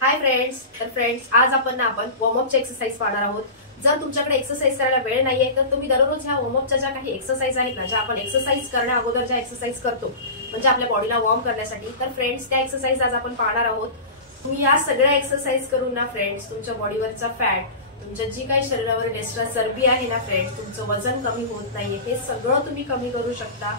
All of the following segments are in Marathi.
हाय फ्रेंड्स, तर फ्रेंड्स आज आपण वॉर्मअपची एक्सरसाइज पाहणार आहोत। जर तुमच्याकडे एक्सरसाइज करायला वेळ नाहीये तर तुम्ही दररोज ह्या वॉर्मअपच्या ज्या काही एक्सरसाइज आहेत ना, ज्या आपण एक्सरसाइज करण्या अगोदर ज्या एक्सरसाइज करतो म्हणजे आपल्या बॉडीला वॉर्म करण्यासाठी, तर फ्रेंड्स त्या एक्सरसाइज आज आपण पाहणार आहोत। तुम्ही या सगळ्या एक्सरसाइज करून ना फ्रेंड्स तुमच्या बॉडीवरचा फॅट, तुमच्या जी काही शरीरावर एक्स्ट्रा चरबी आहे ना फ्रेंड्स, तुमचं वजन कमी होत नाहीये, हे सगळं तुम्ही कमी करू शकता।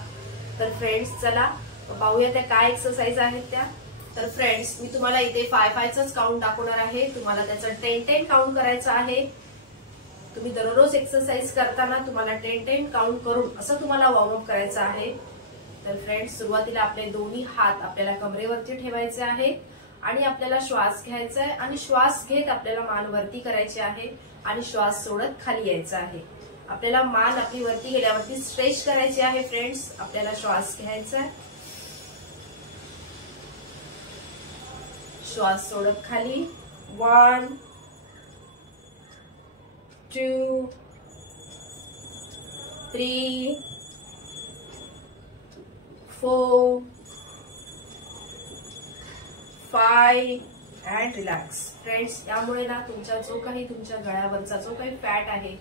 तर फ्रेंड्स चला पाहूया त्या काय एक्सरसाइज आहेत त्या। तर फ्रेंड्स मी तुम्हाला इथे 5-5च काउंट दाखवणार आहे, तुम्हाला त्याचं 10-10 काउंट करायचं आहे। तुम्ही दररोज एक्सरसाइज करताना तुम्हाला 10-10 काउंट करून असं तुम्हाला वॉर्मअप करायचं आहे। तर फ्रेंड्स सुरुवातीला आपले दोन्ही हात आपल्याला कमरेवरती ठेवायचे आहे आणि आपल्याला श्वास घ्यायचा आहे आणि श्वास घेत आपल्याला मान वरती करायची आहे आणि श्वास सोडत खाली यायचा आहे। आपल्याला मान आपली वरती गेल्यावरती स्ट्रेच करायची आहे। फ्रेंड्स आपल्याला श्वास घ्यायचा आहे, श्वास सोडत खाली 1 2 3 4 5 अँड रिलॅक्स। फ्रेंड्स यामुळे ना तुमच्या जो काही तुमच्या गळ्यावरचा जो काही फॅट आहे,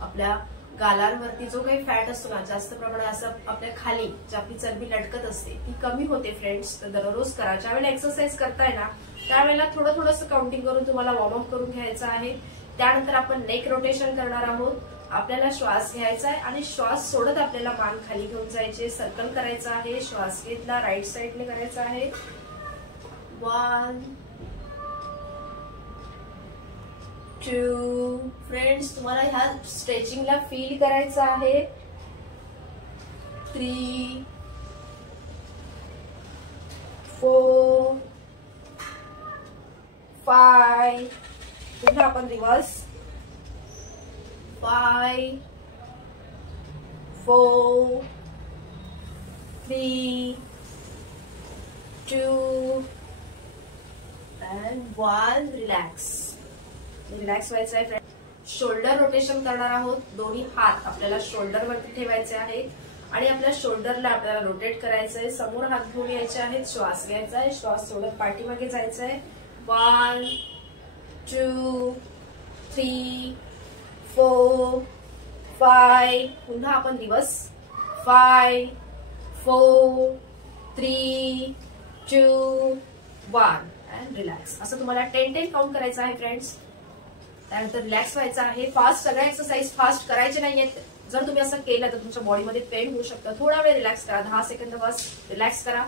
आपल्या गालांवरती जो काही फॅट असतो ना जास्त प्रमाणात असं आपल्या खाली जी आपली चरबी लटकत असते ती कमी होते। फ्रेंड्स तर दररोज करा। ज्या वेळेला एक्सरसाइज करताय ना त्यावेळेला थोडं काउंटिंग करून तुम्हाला वॉर्मअप करून घ्यायचं आहे। त्यानंतर आपण नेक रोटेशन करणार आहोत। आपल्याला श्वास घ्यायचा आहे आणि श्वास सोडत आपल्याला मान खाली घेऊन जायचे, सर्कल करायचा आहे। श्वास घेतला राईट साइडने करायचा आहे 1 2 फ्रेंड्स तुम्हाला ह्या स्ट्रेचिंगला फील करायचं आहे 3 4 5 पुन्हा आपण रिवर्स 5 4 3 2 and 1 रिलॅक्स व्हायचं आहे। फ्रेंड शोल्डर रोटेशन करणार आहोत। दोन्ही हात आपल्याला शोल्डर वरती ठेवायचे आहेत आणि आपल्या शोल्डरला आपल्याला रोटेट करायचं आहे। समोर हात घेऊन यायचे आहेत, श्वास घ्यायचा आहे, श्वास सोडत पाठीमागे जायचं आहे 1 2 3 4 5 पुन्हा आपण रिवर्स 5 4 3 2 1 अँड रिलॅक्स। असं तुम्हाला 10-10 काउंट करायचं आहे फ्रेंड्स। त्यानंतर रिलॅक्स व्हायचं आहे। फास्ट सगळ्या एक्सरसाइज फास्ट करायचे नाहीयेत। जर तुम्ही असं केलं तर तुमच्या बॉडीमध्ये पेन होऊ शकतं। थोडा वेळ रिलॅक्स करा, 10 सेकंद बस रिलॅक्स करा।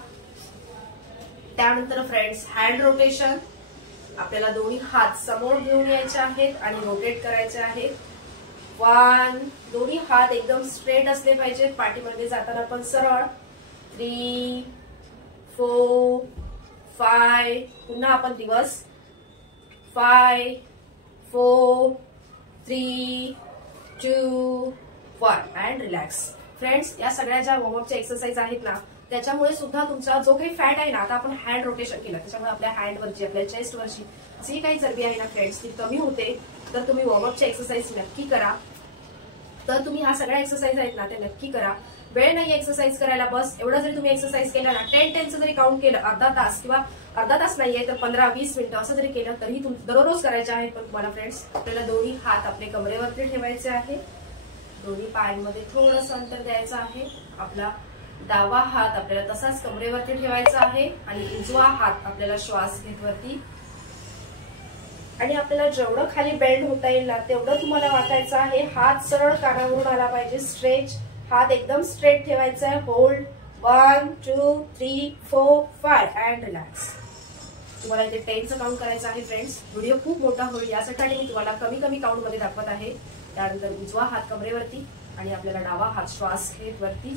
त्यानंतर फ्रेंड्स हँड रोटेशन, आपल्याला दोन्ही हात समोर घेऊन यायचे आहेत आणि रोटेट करायचे आहेत 1 दोन्ही हात एकदम स्ट्रेट असले पाहिजेत, पाठीमध्ये जाताना पण सरळ 3 4 5 पुन्हा आपण रिवर्स 5 4 3 2 1 अँड रिलॅक्स। फ्रेंड्स या सगळ्या ज्या वॉर्मअपच्या एक्सरसाइज आहेत ना त्याच्यामुळे सुद्धा तुमचा जो काही फॅट आहे ना, आता आपण हँड रोटेशन केलं त्याच्यामुळे आपल्या हँडवरची आपल्या चेस्टवरची जी काही चरबी आहे ना फ्रेंड्स ती कमी होते। तर तुम्ही वॉर्मअपच्या एक्सरसाइज नक्की करा। तर तुम्ही ह्या सगळ्या एक्सरसाइज आहेत ना ते नक्की करा। वेळ नाही एक्सरसाइज करायला, बस एवढं जरी तुम्ही एक्सरसाइज केलं ना 10-10चं जरी काउंट केलं, अर्धा तास किंवा अर्धा तास नाहीये तर 15-20 मिनिटं असं जरी केलं तरी दररोज करायचे आहे। पण तुम्हाला फ्रेंड्स आपल्याला दोन्ही हात आपले कमरेवरती ठेवायचे आहे, दोन्ही पायांमध्ये थोडंसं अंतर द्यायचं आहे। आपला डावा हात आपल्याला तसाच कमरेवरती ठेवायचा आहे आणि उजवा हात आपल्याला श्वास घेत वरती आणि आपल्याला जेवढं खाली बेंड होता येईल ना तेवढं तुम्हाला वाकायचं आहे। हात सरळ कानावरून आला पाहिजे, स्ट्रेच, हात एकदम स्ट्रेट ठेवायचा आहे। Hold 1 2 3 4 5 and relax. तुम्हाला इथे 10चं काउंट करायचं आहे फ्रेंड्स। व्हिडिओ खूप मोठा होईल यासाठी मी तुम्हाला कमी काउंट मध्ये दाखवत आहे। त्यानंतर उजवा हात कमरेवरती आणि आपल्याला डावा हात श्वास घेत वरती,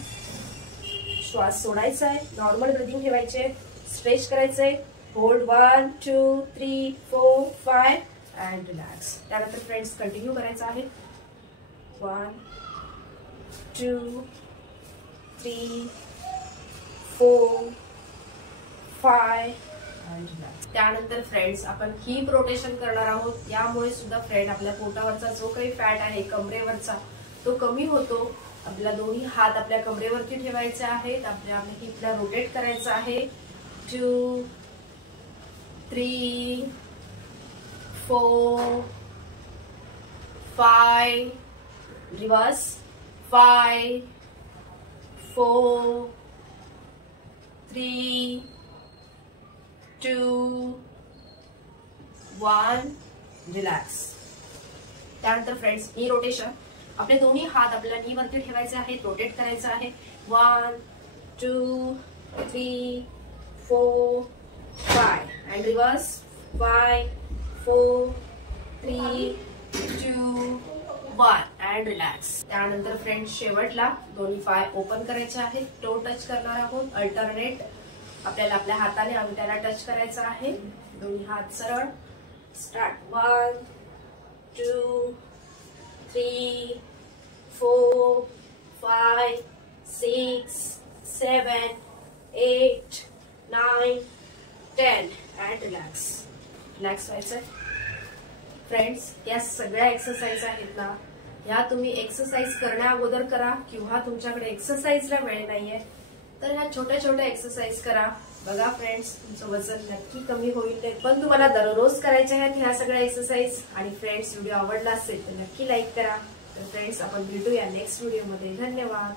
श्वास सोडायचा आहे, नॉर्मल ब्रीदिंग ठेवायचे, स्ट्रेच करायचे, होल्ड 1 2 3 4 5 अँड रिलॅक्स। त्यानंतर फ्रेंड्स कंटिन्यू करायचं आहे 1 2 3 4 5 अँड रिलॅक्स। त्यानंतर फ्रेंड्स आपण हिप रोटेशन करणार आहोत। यामुळे सुद्धा फ्रेंड आपल्या पोटावरचा जो काही फॅट आहे कमरेवरचा तो कमी होतो। आपल्याला दोन्ही हात आपल्या कमरेवरती ठेवायचे आहेत, आपल्या हिपला रोटेट करायचं आहे 2 3 4 5 रिवर्स 5 4 3 2 1 रिलॅक्स. त्यानंतर फ्रेंड्स नी रोटेशन. आपले दोन्ही हात आपल्याला नी वरती ठेवायचे आहेत, रोटेट करायचं आहे. 1 2 3 4 5 अँड रिवर्स 5 4 3 2 1 अँड रिलॅक्स. त्यानंतर फ्रेंड्स शेवटला दोन्ही पाय ओपन करायचे आहेत, टो टच करणार आहोत. अल्टरनेट आपल्याला आपल्या हाताने अंगठ्याला टच करायचं आहे. दोन्ही हात सरळ. Start 1 2 3 4 5 6 7 8 9 10 and relax. रिलॅक्स व्हायचंय. फ्रेंड्स या सगळ्या एक्सरसाइज आहेत ना, या तुम्ही एक्सरसाइज करण्या अगोदर करा किंवा तुमच्याकडे एक्सरसाइजला वेळ नाहीये तर ह्या छोट्या छोट्या एक्सरसाइज करा. बघा फ्रेंड्स तुमचं वजन नक्की कमी होईल. पण तुम्हाला दररोज करायचे आहेत ह्या सगळ्या एक्सरसाइज. आणि फ्रेंड्स व्हिडिओ आवडला असेल तर नक्की लाईक करा. तर फ्रेंड्स आपण भेटूया नेक्स्ट व्हिडिओमध्ये. धन्यवाद.